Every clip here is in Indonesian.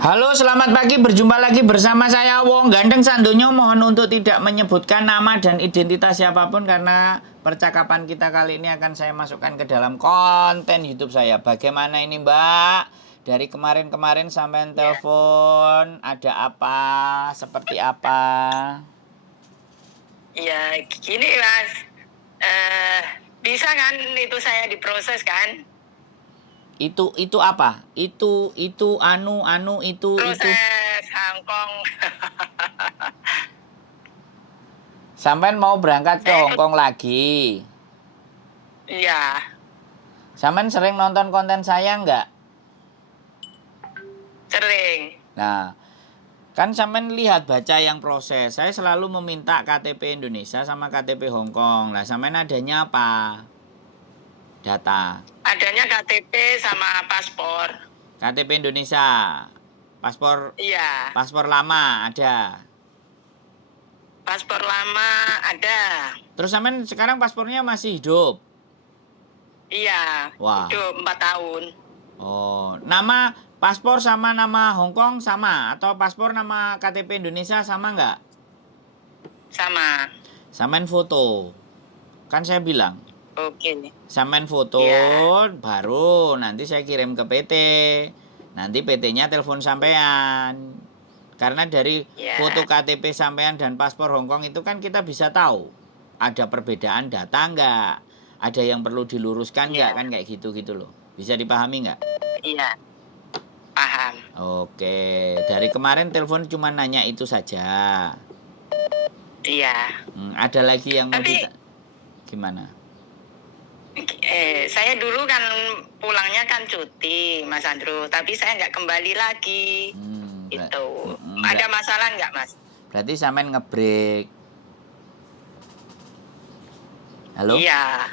Halo, selamat pagi. Berjumpa lagi bersama saya Wong Gandeng Sandonyo. Mohon untuk tidak menyebutkan nama dan identitas siapapun karena percakapan kita kali ini akan saya masukkan ke dalam konten YouTube saya. Bagaimana ini, Mbak? Dari kemarin-kemarin sampai Ya, telepon, ada apa? Seperti apa? ya gini Mas, bisa kan itu saya diproses kan? Itu apa? Itu itu itu. Proses Hongkong. Sampean mau berangkat ke Saya Hong Kong lagi? iya, Sampean sering nonton konten saya nggak? sering. Nah, kan sampean lihat baca yang proses. Saya selalu meminta KTP Indonesia sama KTP Hong Kong. Lah sampean adanya apa? Data. Adanya KTP sama paspor. KTP Indonesia. Paspor Iya, paspor lama ada. paspor lama ada. Terus sampean sekarang paspornya masih hidup. Iya, Wah. hidup 4 tahun. Oh, nama paspor sama nama Hong Kong sama atau paspor nama KTP Indonesia sama nggak? Sama. Sampean foto. Kan saya bilang, Oke. sampean foto Iya. baru nanti saya kirim ke PT. Nanti PT-nya telepon sampean. Karena dari foto Ya, KTP sampean dan paspor Hongkong itu kan kita bisa tahu ada perbedaan data nggak, ada yang perlu diluruskan nggak, iya, kan kayak gitu loh. Bisa dipahami nggak? iya. Paham. Oke, dari kemarin telepon cuma nanya itu saja. Iya. Ada lagi yang mau Tapi gimana? saya dulu kan pulangnya kan cuti, Mas Andrew. Tapi saya nggak kembali lagi. Itu. Ada masalah nggak, Mas? Berarti sampean ngebreak. Halo? Iya.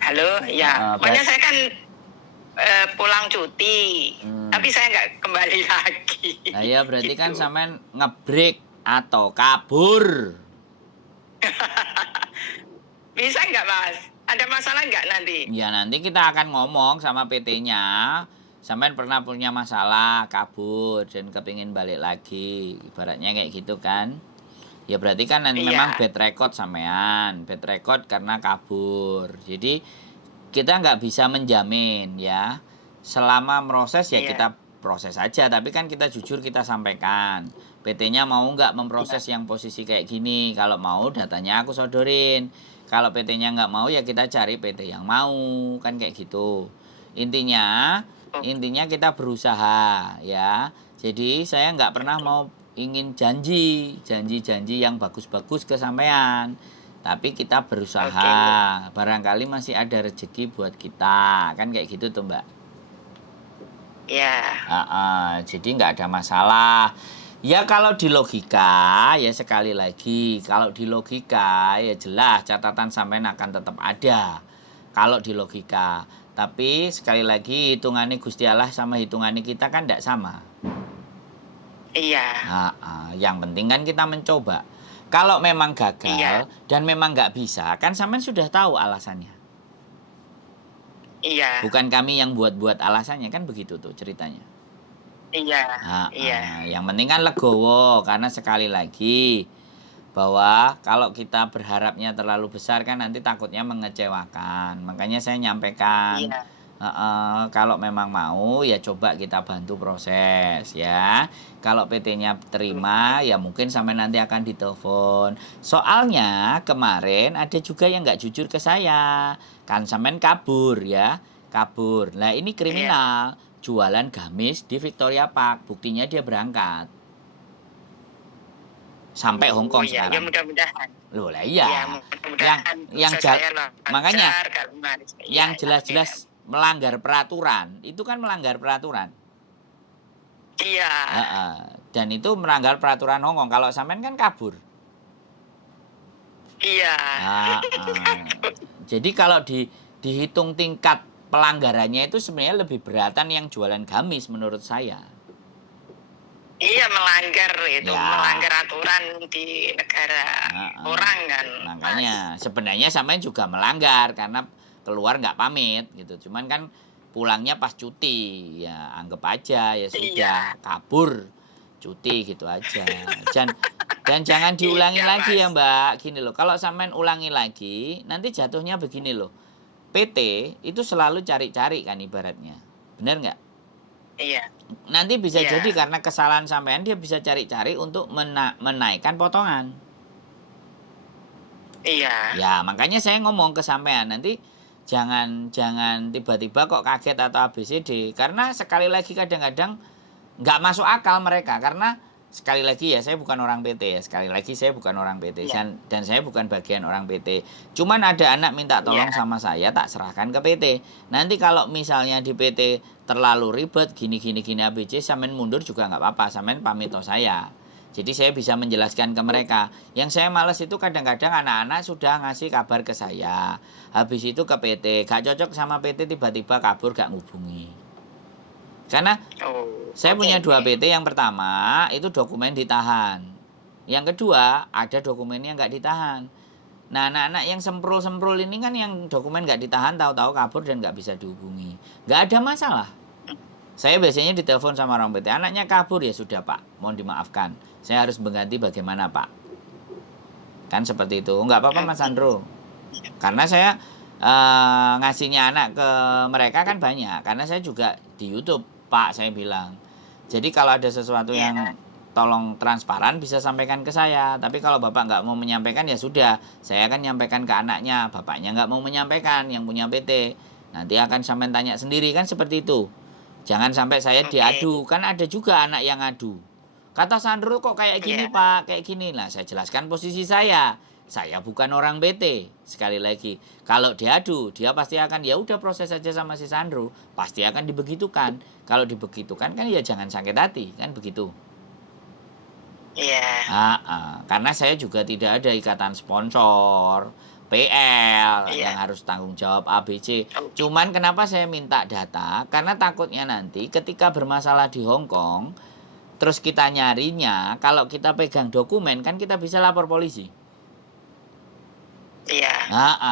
Halo, ya. Pokoknya saya kan pulang cuti. Tapi saya nggak kembali lagi. Nah ya berarti Gitu. kan sampean ngebreak atau kabur. Bisa nggak, Mas? Ada masalah nggak nanti? Ya nanti kita akan ngomong sama PT-nya. Sampean pernah punya masalah kabur dan kepingin balik lagi. Ibaratnya kayak gitu kan. Ya berarti kan Iya. memang bad record sampean. Bad record karena kabur. Jadi kita nggak bisa menjamin ya. Selama proses ya Iya. kita proses aja. Tapi kan kita jujur kita sampaikan. PT-nya mau nggak memproses yang posisi kayak gini. Kalau mau datanya aku sodorin. Kalau PT-nya nggak mau ya kita cari PT yang mau. Kan kayak gitu. Intinya kita berusaha ya. Jadi saya nggak pernah mau ingin janji yang bagus-bagus ke sampean. Tapi kita berusaha. Barangkali masih ada rezeki buat kita. Kan kayak gitu tuh, Mbak. Ya. Jadi nggak ada masalah. Ya kalau di logika, ya sekali lagi, kalau di logika ya jelas catatan sampean akan tetap ada. Kalau di logika. Tapi sekali lagi hitungannya Gusti Allah sama hitungannya kita kan tidak sama. Iya. Yang penting kan kita mencoba. Kalau memang gagal dan memang nggak bisa, kan sampean sudah tahu alasannya. Iya. Bukan kami yang buat-buat alasannya, kan begitu tuh ceritanya. Iya. Iya. Yang penting kan legowo, karena sekali lagi bahwa kalau kita berharapnya terlalu besar kan nanti takutnya mengecewakan. Makanya saya nyampaikan. Iya. Kalau memang mau ya coba kita bantu proses ya. Kalau PT-nya terima ya mungkin sampai nanti akan ditelepon. Soalnya kemarin ada juga yang nggak jujur ke saya. Kan sampean kabur ya. Kabur. Nah ini kriminal. Jualan gamis di Victoria Park. Buktinya dia berangkat. Sampai Hong Kong Ya sekarang. mudah-mudahan. Loh lah iya. Ya, mudah-mudahan Makanya yang ya, jelas-jelas melanggar peraturan, itu kan melanggar peraturan. Iya. Dan itu melanggar peraturan Hongkong. Kalau sampean kan kabur. Iya. Jadi kalau dihitung tingkat pelanggarannya itu sebenarnya lebih beratan yang jualan gamis menurut saya. Iya, melanggar itu, melanggar aturan di negara orang kan. Makanya sebenarnya sampean juga melanggar karena keluar nggak pamit gitu. Cuman kan pulangnya pas cuti. Ya anggap aja ya sudah kabur cuti gitu aja. Dan jangan diulangi Iya, lagi Mas. ya Mbak. Gini loh, kalau sampean ulangi lagi, nanti jatuhnya begini loh. PT itu selalu cari-cari kan ibaratnya. Benar nggak? Iya. Nanti bisa Iya. jadi karena kesalahan sampean dia bisa cari-cari untuk menaikkan potongan. Iya. Ya, makanya saya ngomong ke sampean nanti jangan tiba-tiba kok kaget atau ABCD karena sekali lagi kadang-kadang nggak masuk akal mereka karena sekali lagi ya saya bukan orang PT ya sekali lagi saya bukan orang PT Iya. dan saya bukan bagian orang PT cuman ada anak minta tolong Iya. sama saya tak serahkan ke PT nanti kalau misalnya di PT terlalu ribet gini ABC sampean mundur juga nggak apa-apa sampean pamit ke saya jadi saya bisa menjelaskan ke mereka yang saya males itu kadang-kadang anak-anak sudah ngasih kabar ke saya habis itu ke PT gak cocok sama PT tiba-tiba kabur gak ngubungi karena saya punya 2 PT, yang pertama itu dokumen ditahan. Yang kedua ada dokumennya nggak ditahan. Nah anak-anak yang semprul-semprul ini kan yang dokumen nggak ditahan tahu-tahu kabur dan nggak bisa dihubungi. Nggak ada masalah. Saya biasanya ditelepon sama orang PT, anaknya kabur ya sudah Pak, mohon dimaafkan. Saya harus mengganti bagaimana Pak. Kan seperti itu. Nggak apa-apa Mas Sandro. Karena saya ngasihnya anak ke mereka kan banyak. Karena saya juga di YouTube Pak saya bilang. Jadi kalau ada sesuatu yang tolong transparan bisa sampaikan ke saya. Tapi kalau Bapak nggak mau menyampaikan ya sudah. Saya akan nyampaikan ke anaknya. Bapaknya nggak mau menyampaikan yang punya PT. Nanti akan sampai tanya sendiri kan seperti itu. Jangan sampai saya diadu. Kan ada juga anak yang ngadu. Kata Sandro kok kayak gini Pak, kayak gini. Nah saya jelaskan posisi saya. Saya bukan orang PT. Sekali lagi, kalau diadu, dia pasti akan ya udah proses saja sama si Sandro, pasti akan dibegitukan. Kalau dibegitukan kan ya jangan sakit hati, kan begitu. Iya. Karena saya juga tidak ada ikatan sponsor, PL yang harus tanggung jawab ABC. Cuman kenapa saya minta data? Karena takutnya nanti ketika bermasalah di Hong Kong, terus kita nyarinya, kalau kita pegang dokumen kan kita bisa lapor polisi. Iya.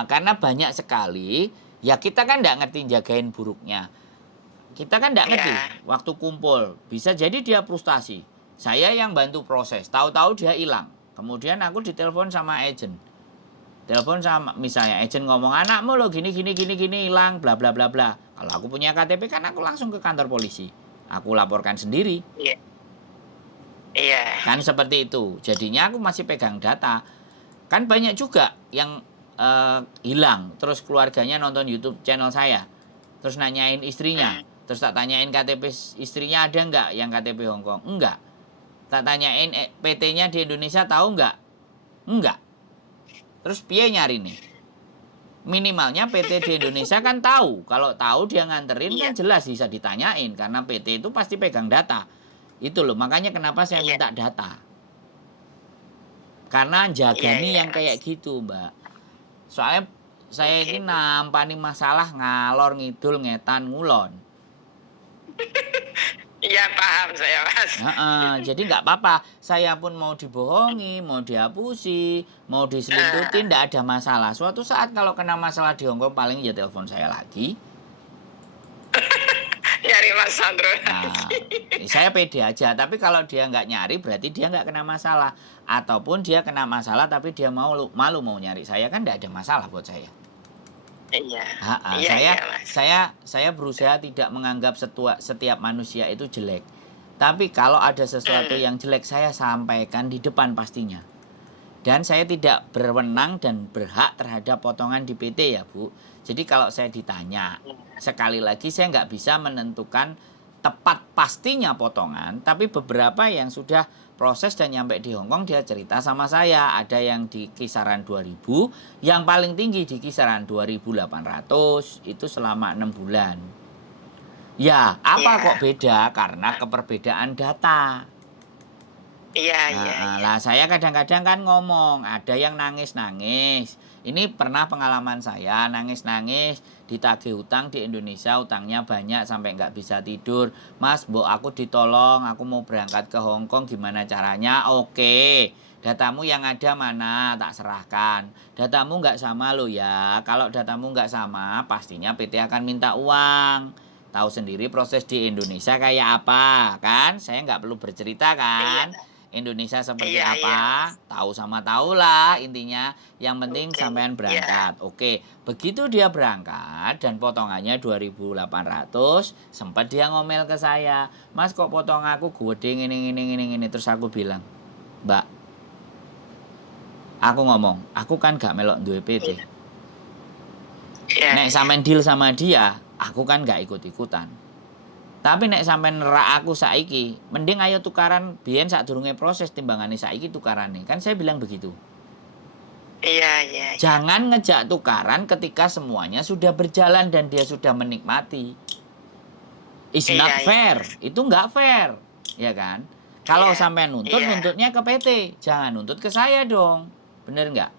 Karena banyak sekali, ya kita kan nggak ngerti jagain buruknya. Kita kan nggak ngerti waktu kumpul. Bisa jadi dia frustasi. Saya yang bantu proses, tahu-tahu dia hilang. Kemudian aku ditelepon sama agent. Telepon sama misalnya agent ngomong anakmu lo gini hilang bla bla bla bla. Kalau aku punya KTP kan aku langsung ke kantor polisi. Aku laporkan sendiri. Iya. Iya. Kan seperti itu. Jadinya aku masih pegang data. Kan banyak juga yang hilang, terus keluarganya nonton YouTube channel saya, terus nanyain istrinya, terus tak tanyain KTP istrinya ada nggak yang KTP Hong Kong, enggak, tak tanyain PT-nya di Indonesia tahu nggak, enggak, terus piye nyari nih, minimalnya PT di Indonesia kan tahu, kalau tahu dia nganterin kan jelas bisa ditanyain, karena PT itu pasti pegang data, itu loh, makanya kenapa saya minta data. Karena jagani yang kayak gitu Mbak. Soalnya saya ini nampani masalah ngalor ngidul ngetan ngulon. Iya paham saya Mas. Jadi nggak apa-apa. Saya pun mau dibohongi, mau dihapusi, mau diselingkutin, nggak ada masalah. Suatu saat kalau kena masalah di Hongkong paling ya telepon saya lagi. Nyari Mas Sandro. Saya pede aja. Tapi kalau dia nggak nyari berarti dia nggak kena masalah. Ataupun dia kena masalah tapi dia malu mau nyari saya kan nggak ada masalah buat saya. Iya. Saya berusaha tidak menganggap setiap manusia itu jelek. Tapi kalau ada sesuatu yang jelek saya sampaikan di depan pastinya. Dan saya tidak berwenang dan berhak terhadap potongan di PT ya Bu. Jadi kalau saya ditanya, sekali lagi saya nggak bisa menentukan tepat pastinya potongan. Tapi beberapa yang sudah proses dan nyampe di Hongkong dia cerita sama saya. Ada yang di kisaran 2000, yang paling tinggi di kisaran 2800, itu selama 6 bulan. Ya, apa kok beda? Karena keperbedaan data. Iya. Lah saya kadang-kadang kan ngomong, ada yang nangis-nangis. Ini pernah pengalaman saya, nangis-nangis, ditagih hutang di Indonesia, hutangnya banyak sampai nggak bisa tidur. Mas, mbok aku ditolong, aku mau berangkat ke Hong Kong, gimana caranya? Oke, datamu yang ada mana? Tak serahkan. Datamu nggak sama loh ya, kalau datamu nggak sama, pastinya PT akan minta uang. tahu sendiri proses di Indonesia kayak apa, kan? Saya nggak perlu bercerita kan? Indonesia seperti apa, tahu sama tahu lah intinya. Yang penting sampean berangkat. Oke, begitu dia berangkat dan potongannya 2.800, sempat dia ngomel ke saya, "Mas, kok potong aku gede ini." Terus aku bilang, "Mbak, aku ngomong, aku kan gak melok duwe PT. Nek sampean deal sama dia, aku kan gak ikut-ikutan. Tapi nek sampean nerak aku saiki, mending ayo tukaran biyen sadurunge proses timbangane saiki tukarane." Kan saya bilang begitu. Iya. Jangan ngejak tukaran ketika semuanya sudah berjalan dan dia sudah menikmati. It's not fair. Itu nggak fair, ya kan? Kalau sampean nuntutnya ke PT, jangan nuntut ke saya dong. Bener nggak?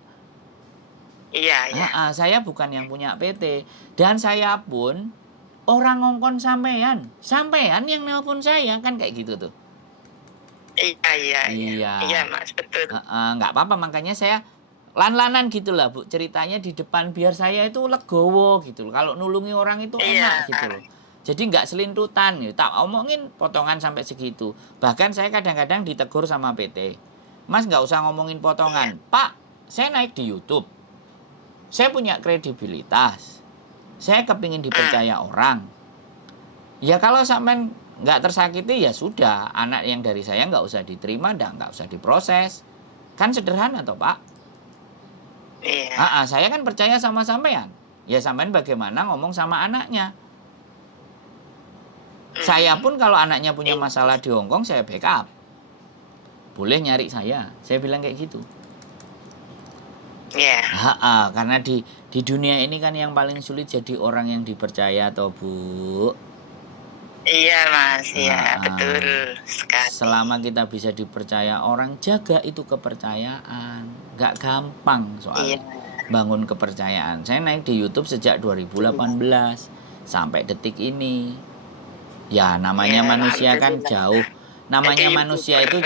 Iya. Saya bukan yang punya PT. Dan saya pun orang ngongkon sampean yang nelpon saya, kan kayak gitu tuh. Iya Mas, betul. Nggak apa-apa, makanya saya lan-lanan gitu lah Bu, ceritanya di depan biar saya itu legowo gitu loh. Kalau nulungi orang itu enak gitu loh. Jadi nggak selintutan gitu. Tak omongin potongan sampai segitu. Bahkan saya kadang-kadang ditegur sama PT. "Mas, nggak usah ngomongin potongan. Pak, saya naik di YouTube. Saya punya kredibilitas. Saya kepingin dipercaya orang. Ya kalau sampean nggak tersakiti ya sudah, anak yang dari saya nggak usah diterima dan nggak usah diproses. Kan sederhana toh Pak." Saya kan percaya sama sampean. Ya sampean bagaimana ngomong sama anaknya. Saya pun kalau anaknya punya masalah di Hong Kong, saya backup. Boleh nyari saya bilang kayak gitu. Karena di dunia ini kan yang paling sulit jadi orang yang dipercaya toh Bu. Iya Mas, betul sekali. Selama kita bisa dipercaya orang, jaga itu kepercayaan. Gak gampang soalnya bangun kepercayaan. Saya naik di YouTube sejak 2018 sampai detik ini. Ya namanya manusia kan jauh. Namanya manusia itu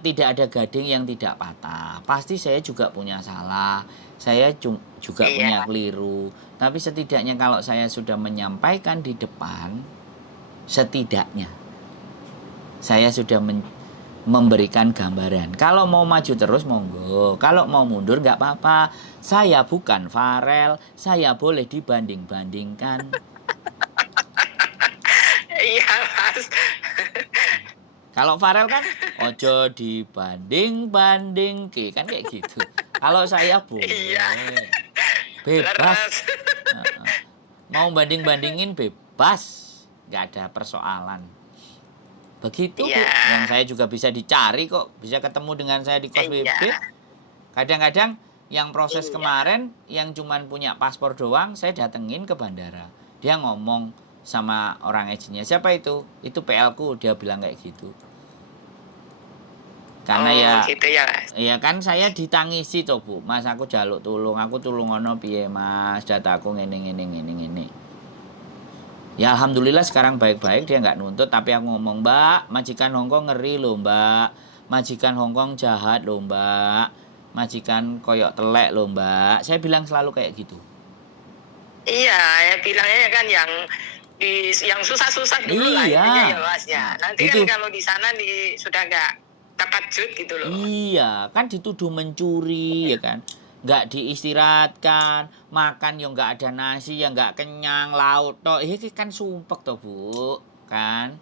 tidak ada gading yang tidak patah. Pasti saya juga punya salah. Saya juga punya keliru. Tapi setidaknya kalau saya sudah menyampaikan di depan, setidaknya saya sudah memberikan gambaran. Kalau mau maju terus monggo. Kalau mau mundur nggak apa-apa. Saya bukan Farel. Saya boleh dibanding-bandingkan. Iya Mas. Kalau Farel kan ojo dibanding-banding kan kayak gitu. Kalau saya boleh. Bebas. Mau banding-bandingin bebas. Nggak ada persoalan. Begitu Bu. Yang saya juga bisa dicari kok. Bisa ketemu dengan saya di kos WB. Kadang-kadang yang proses kemarin yang cuman punya paspor doang, saya datengin ke bandara. Dia ngomong sama orang agennya, "Siapa itu?" "Itu PL ku," dia bilang kayak gitu. Karena gitu ya. Ya kan saya ditangisi toh Bu. "Mas, aku jaluk tulung, aku tulung ono piye Mas, dataku ngene. Ya alhamdulillah sekarang baik-baik, dia nggak nuntut, tapi aku ngomong, "Mbak, majikan Hongkong ngeri loh Mbak. Majikan Hongkong jahat loh Mbak. Majikan koyok telek loh Mbak." Saya bilang selalu kayak gitu. Iya, ya bilangnya kan yang susah-susah dulu lah intinya ya Mas ya. Nanti kan kalau di sana sudah nggak takajud gitu loh. Iya, kan dituduh mencuri ya kan. Nggak diistirahatkan, makan yang nggak ada nasi, yang nggak kenyang, laut toh. Ini kan sumpek toh Bu, kan.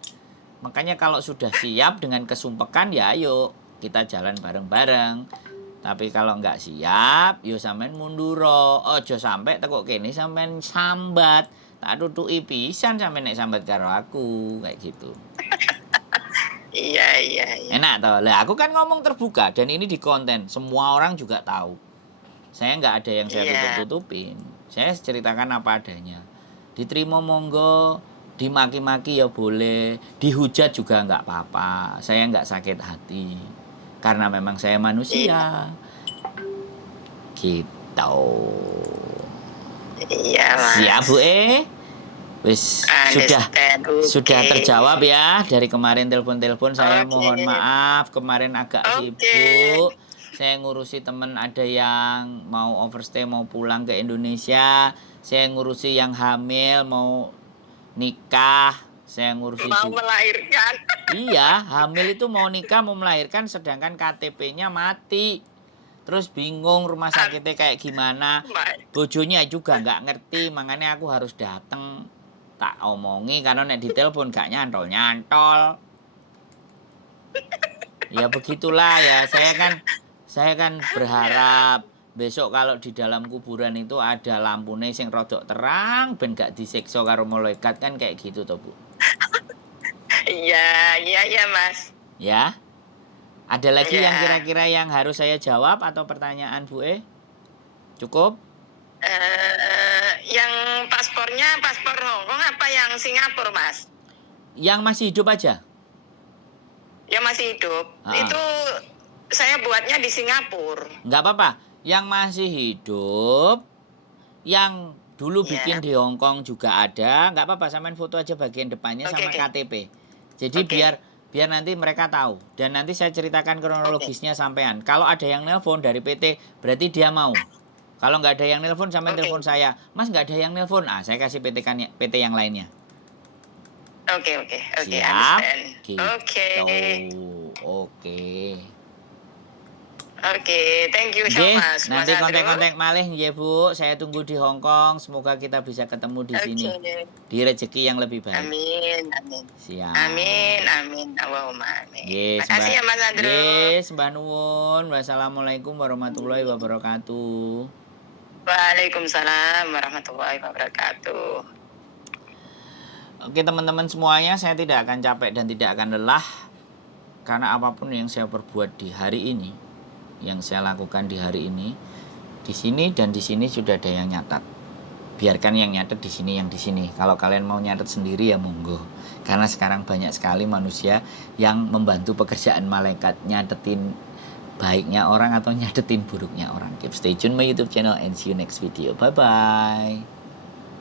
Makanya kalau sudah siap dengan kesumpekan ya ayo kita jalan bareng-bareng. Tapi kalau nggak siap, yo sampean munduro. Ojo sampai tekuk kene sampean sambat. Tak tutuki pisan sampean nek sambat karo aku, kayak gitu. Iya. Enak toh. Lah aku kan ngomong terbuka dan ini di konten, semua orang juga tahu. Saya nggak ada yang saya tutup-tutupin. Saya ceritakan apa adanya. Diterima monggo, dimaki-maki ya boleh, dihujat juga nggak apa-apa. Saya nggak sakit hati. Karena memang saya manusia. Gitu. Iya Mas. Siap Bu Wis sudah terjawab ya. Dari kemarin telepon-telepon saya mohon maaf, kemarin agak sibuk. Saya ngurusi temen ada yang mau overstay mau pulang ke Indonesia. Saya ngurusi yang hamil mau nikah, saya ngurusi Mau juga. melahirkan. Iya, hamil itu mau nikah, mau melahirkan, sedangkan KTP-nya mati. Terus bingung rumah sakitnya kayak gimana. Bojonya juga nggak ngerti, makanya aku harus dateng. Tak omongi, karena nek ditelepon gak nyantol-nyantol. Ya begitulah ya, saya kan berharap besok kalau di dalam kuburan itu ada lampune sing rodok terang ben gak disiksa karo malaikat kan kayak gitu toh, Bu. Iya Mas. Ya. Ada lagi yang Ya. kira-kira yang harus saya jawab atau pertanyaan Bu E? Cukup? Yang paspornya paspor Hongkong apa yang Singapura, Mas? Yang masih hidup aja? Yang masih hidup. Ha-ha. Itu saya buatnya di Singapura. Nggak apa-apa. Yang masih hidup, yang dulu bikin di Hong Kong juga ada, nggak apa-apa, samain foto aja bagian depannya sama KTP. Jadi biar nanti mereka tahu. Dan nanti saya ceritakan kronologisnya sampean. Kalau ada yang nelpon dari PT, berarti dia mau. Kalau nggak ada yang nelpon, sampean telepon saya. Mas nggak ada yang nelpon, saya kasih PT yang lainnya. Oke. Siap? Gitu. Oke, thank you so much. Nanti kontak-kontak malih ya Bu. Saya tunggu di Hong Kong. Semoga kita bisa ketemu di sini. Di rezeki yang lebih baik. Amin. Siap. Amin. Allahumma amin. Yes, Makasih ya Mas Andrew. Yes, Mbak Nuwun. Wassalamualaikum warahmatullahi wabarakatuh. Waalaikumsalam warahmatullahi wabarakatuh. Oke teman-teman semuanya, saya tidak akan capek dan tidak akan lelah. Karena apapun yang saya perbuat di hari ini, yang saya lakukan di hari ini, di sini dan di sini sudah ada yang nyatat. Biarkan yang nyatet di sini, yang di sini. Kalau kalian mau nyatet sendiri ya monggo. Karena sekarang banyak sekali manusia yang membantu pekerjaan malaikat nyatetin baiknya orang atau nyatetin buruknya orang. Keep stay tune my YouTube channel and see you next video. Bye bye.